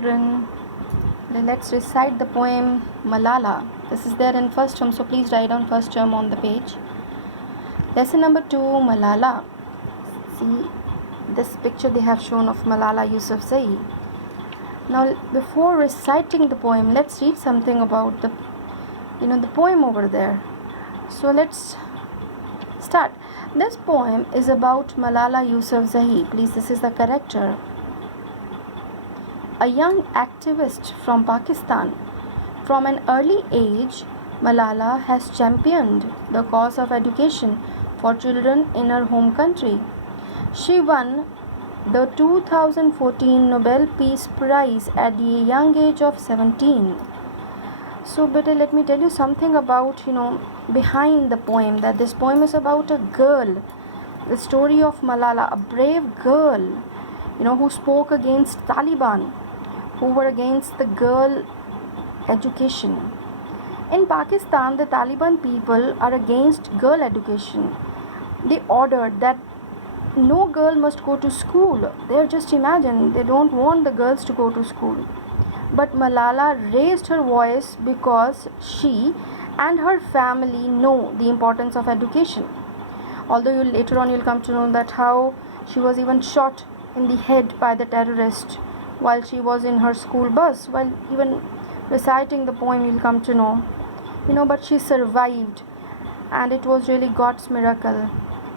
children, let's recite the poem Malala. This is there in first term, so please write down first term on the page. Lesson number 2, Malala. See this picture they have shown of Malala Yousafzai. Now before reciting the poem, let's read something about the poem over there. So let's start. This poem is about Malala Yousafzai. Please, this is the character. A young activist from Pakistan. From an early age, Malala has championed the cause of education for children in her home country. She won the 2014 Nobel Peace Prize at the young age of 17. So, better let me tell you something about, behind the poem, that this poem is about a girl, the story of Malala, a brave girl, who spoke against Taliban, who were against the girl education. In Pakistan, the Taliban people are against girl education. They ordered that no girl must go to school. Just imagine, they don't want the girls to go to school. But Malala raised her voice because she and her family know the importance of education. Although later on you'll come to know that how she was even shot in the head by the terrorist while she was in her school bus. While even reciting the poem you'll come to know. But she survived, and it was really God's miracle.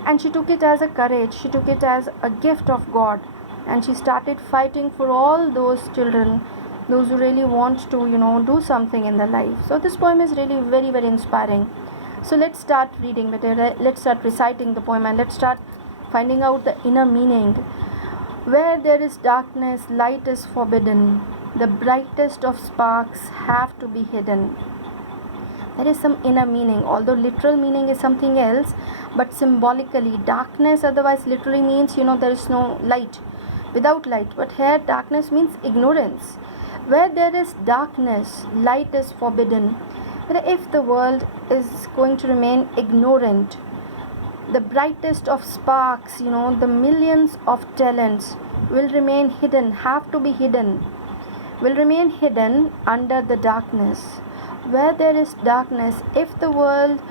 And she took it as a courage, she took it as a gift of God, and she started fighting for all those children, those who really want to do something in their life. So this poem is really very, very inspiring. So let's start reading, let's start reciting the poem, and let's start finding out the inner meaning. Where there is darkness, light is forbidden. The brightest of sparks have to be hidden. There is some inner meaning, although literal meaning is something else, but symbolically darkness otherwise literally means there is no light, without light, but here darkness means ignorance. Where there is darkness, light is forbidden. But if the world is going to remain ignorant, the brightest of sparks, the millions of talents will remain hidden, have to be hidden, will remain hidden under the darkness. Where there is darkness, if the world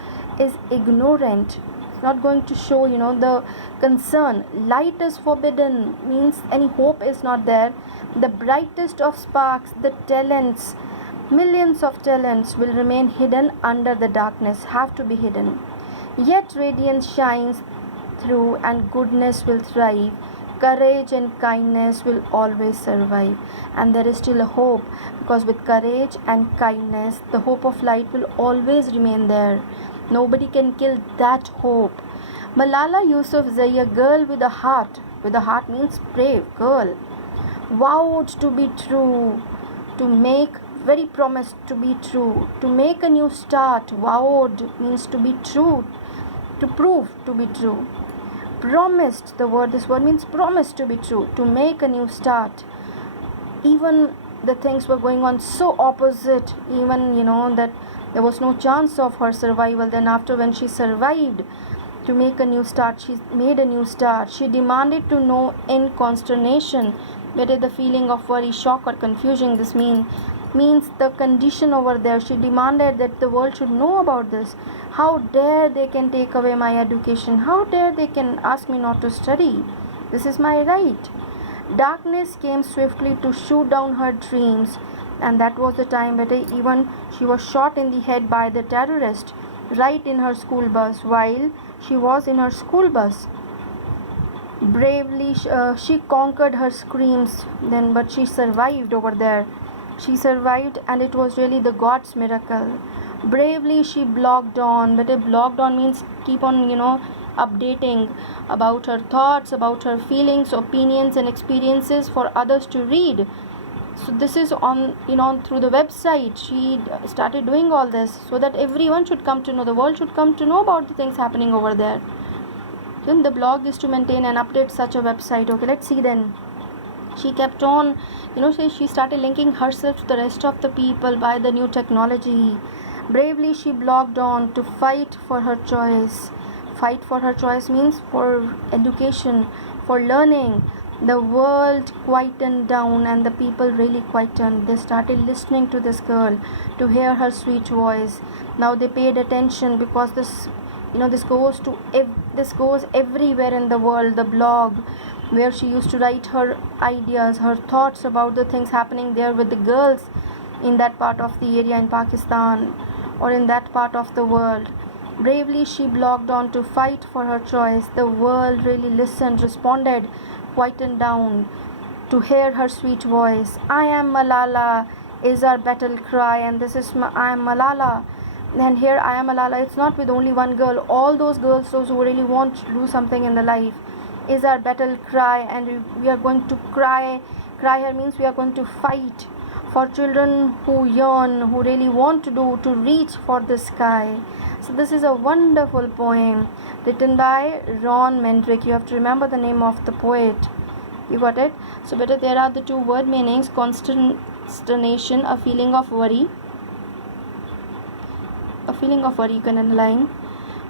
is ignorant, it's not going to show the concern. Light is forbidden means any hope is not there. The brightest of sparks, the talents, millions of talents will remain hidden under the darkness, have to be hidden. Yet radiance shines through and goodness will thrive. Courage and kindness will always survive. And there is still a hope, because with courage and kindness, the hope of light will always remain there. Nobody can kill that hope. Malala Yousafzai, a girl with a heart means brave girl, vowed to be true, to make very promised to be true, to make a new start. Vowed means to be true, to prove to be true. Promised, this word means promised to be true, to make a new start. Even the things were going on so opposite, even that there was no chance of her survival. Then after, when she survived, to make a new start, she made a new start. She demanded to know in consternation, whether the feeling of worry, shock or confusion, this means the condition over there. She demanded that the world should know about this. How dare they can take away my education? How dare they can ask me not to study? This is my right. Darkness came swiftly to shoot down her dreams, and that was the time that even she was shot in the head by the terrorist right in her school bus, while she was in her school bus. Bravely she conquered her screams then, but she survived over there. She survived, and it was really the God's miracle. Bravely she blogged on, but blogged on means keep on updating about her thoughts, about her feelings, opinions and experiences for others to read. So this is on through the website. She started doing all this so that everyone should come to know, the world should come to know about the things happening over there. Then the blog is to maintain and update such a website. Okay, let's see then. She kept on, she started linking herself to the rest of the people by the new technology. Bravely she blogged on to fight for her choice. Fight for her choice means for education, for learning, The world quietened down and the people really quietened. They started listening to this girl, to hear her sweet voice. Now they paid attention because this goes everywhere in the world. The blog where she used to write her ideas, her thoughts about the things happening there with the girls in that part of the area in Pakistan or in that part of the world. Bravely she blogged on to fight for her choice. The world really listened, responded, quietened down to hear her sweet voice. I am Malala is our battle cry, and this is I am Malala. And here I am Malala, it's not with only one girl, all those girls, those who really want to do something in the life, is our battle cry. And we are going to cry here means we are going to fight for children who yearn, who really want to reach for the sky. So this is a wonderful poem written by Ron Mendrick. You have to remember the name of the poet. You got it? So better, there are the two word meanings: consternation, a feeling of worry. A feeling of worry you can underline.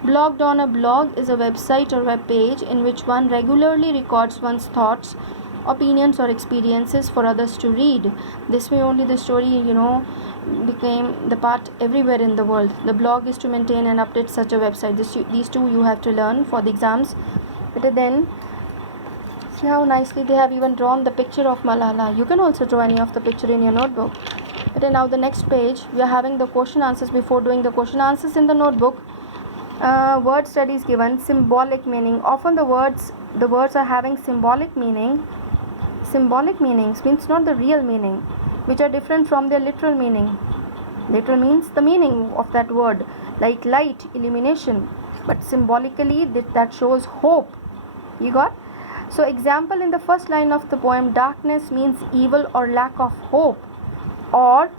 Blogged on, a blog is a website or web page in which one regularly records one's thoughts, opinions or experiences for others to read. This way only the story became the part everywhere in the world. The blog is to maintain and update such a website. These two you have to learn for the exams. But then see how nicely they have even drawn the picture of Malala. You can also draw any of the picture in your notebook. But now the next page we are having the question answers. Before doing the question answers in the notebook, word studies given. Symbolic meaning. Often the words are having symbolic meaning. Symbolic meanings means not the real meaning, which are different from their literal meaning. Literal means the meaning of that word, like light, illumination, but symbolically that shows hope. You got? So example in the first line of the poem, darkness means evil or lack of hope or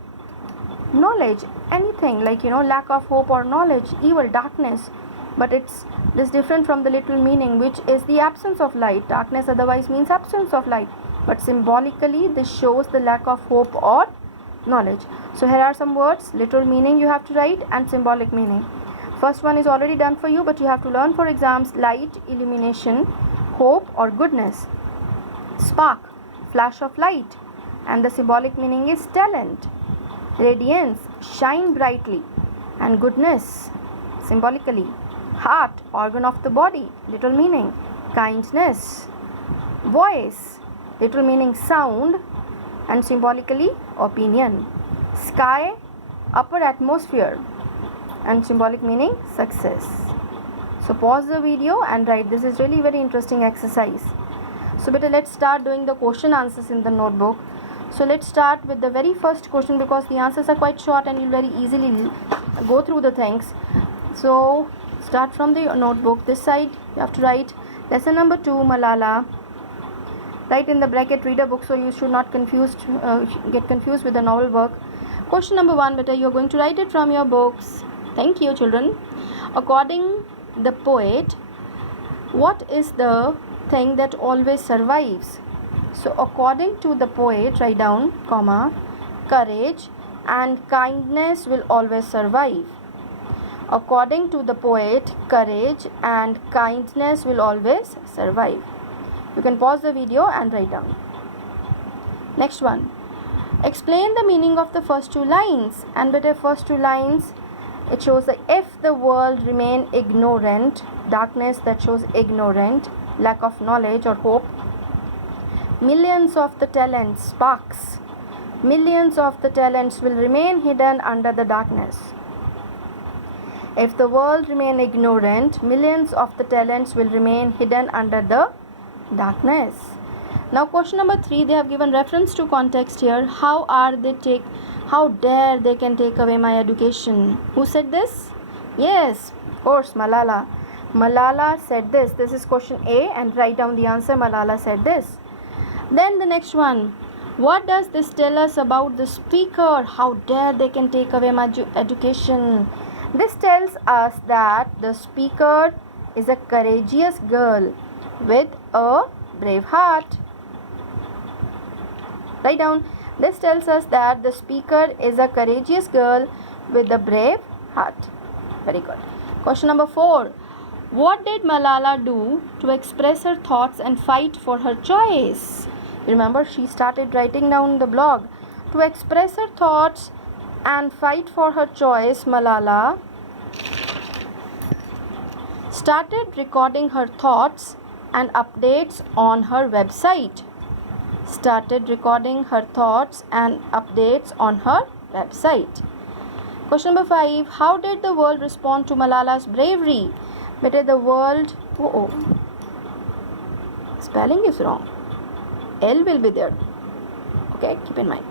knowledge, anything like lack of hope or knowledge, evil, darkness. But it's different from the literal meaning, which is the absence of light. Darkness otherwise means absence of light, but symbolically this shows the lack of hope or knowledge. So here are some words. Literal meaning you have to write and symbolic meaning. First one is already done for you, but you have to learn for exams. Light, illumination, hope or goodness. Spark, flash of light, and the symbolic meaning is talent. Radiance, shine brightly, and goodness symbolically. Heart, organ of the body, literal meaning. Kindness. Voice, literal meaning sound, and symbolically opinion. Sky, upper atmosphere, and symbolic meaning success. So pause the video and write. This is really very interesting exercise. So better let's start doing the question answers in the notebook. So let's start with the very first question, because the answers are quite short and you'll very easily go through the things. So start from the notebook. This side you have to write lesson number 2, Malala. Write in the bracket reader book, so you should not get confused with the novel work. Question number 1, beta, you are going to write it from your books. Thank you, children. According the poet, what is the thing that always survives? So according to the poet, write down, comma, courage and kindness will always survive. According to the poet, courage and kindness will always survive. You can pause the video and write down. Next one. Explain the meaning of the first two lines. And with the first two lines, it shows that if the world remain ignorant, darkness that shows ignorant, lack of knowledge or hope, millions of the talents, sparks, millions of the talents will remain hidden under the darkness. If the world remain ignorant, millions of the talents will remain hidden under the darkness. Now question number 3, they have given reference to context here. How dare they can take away my education? Who said this? Yes, of course, Malala. Malala said this. This is question A, and write down the answer. Malala said this. Then the next one. What does this tell us about the speaker? How dare they can take away my education? This tells us that the speaker is a courageous girl with a brave heart. Write down. This tells us that the speaker is a courageous girl with a brave heart. Very good. Question number 4. What did Malala do to express her thoughts and fight for her choice? Remember, she started writing down the blog. To express her thoughts and fight for her choice, Malala started recording her thoughts and updates on her website. Question number 5. How did the world respond to Malala's bravery? Bete, the world... Spelling is wrong. L will be there. Okay, keep in mind.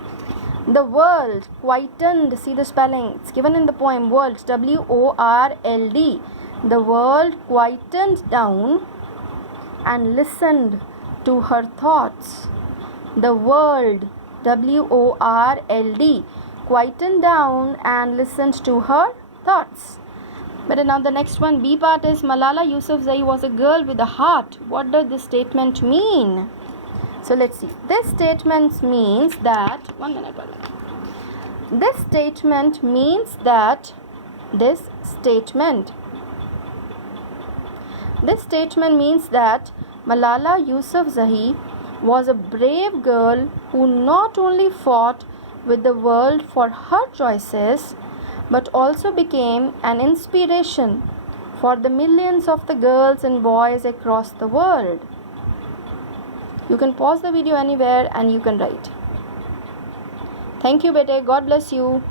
The world quietened. See the spelling. It's given in the poem. World. W-O-R-L-D. The world quietened down and listened to her thoughts. The world, W-O-R-L-D, quietened down and listened to her thoughts. But now the next one, B part is Malala Yousafzai was a girl with a heart. What does this statement mean? So let's see. This statement means that, This statement means that Malala Yousafzai was a brave girl who not only fought with the world for her choices but also became an inspiration for the millions of the girls and boys across the world. You can pause the video anywhere and you can write. Thank you, bete. God bless you.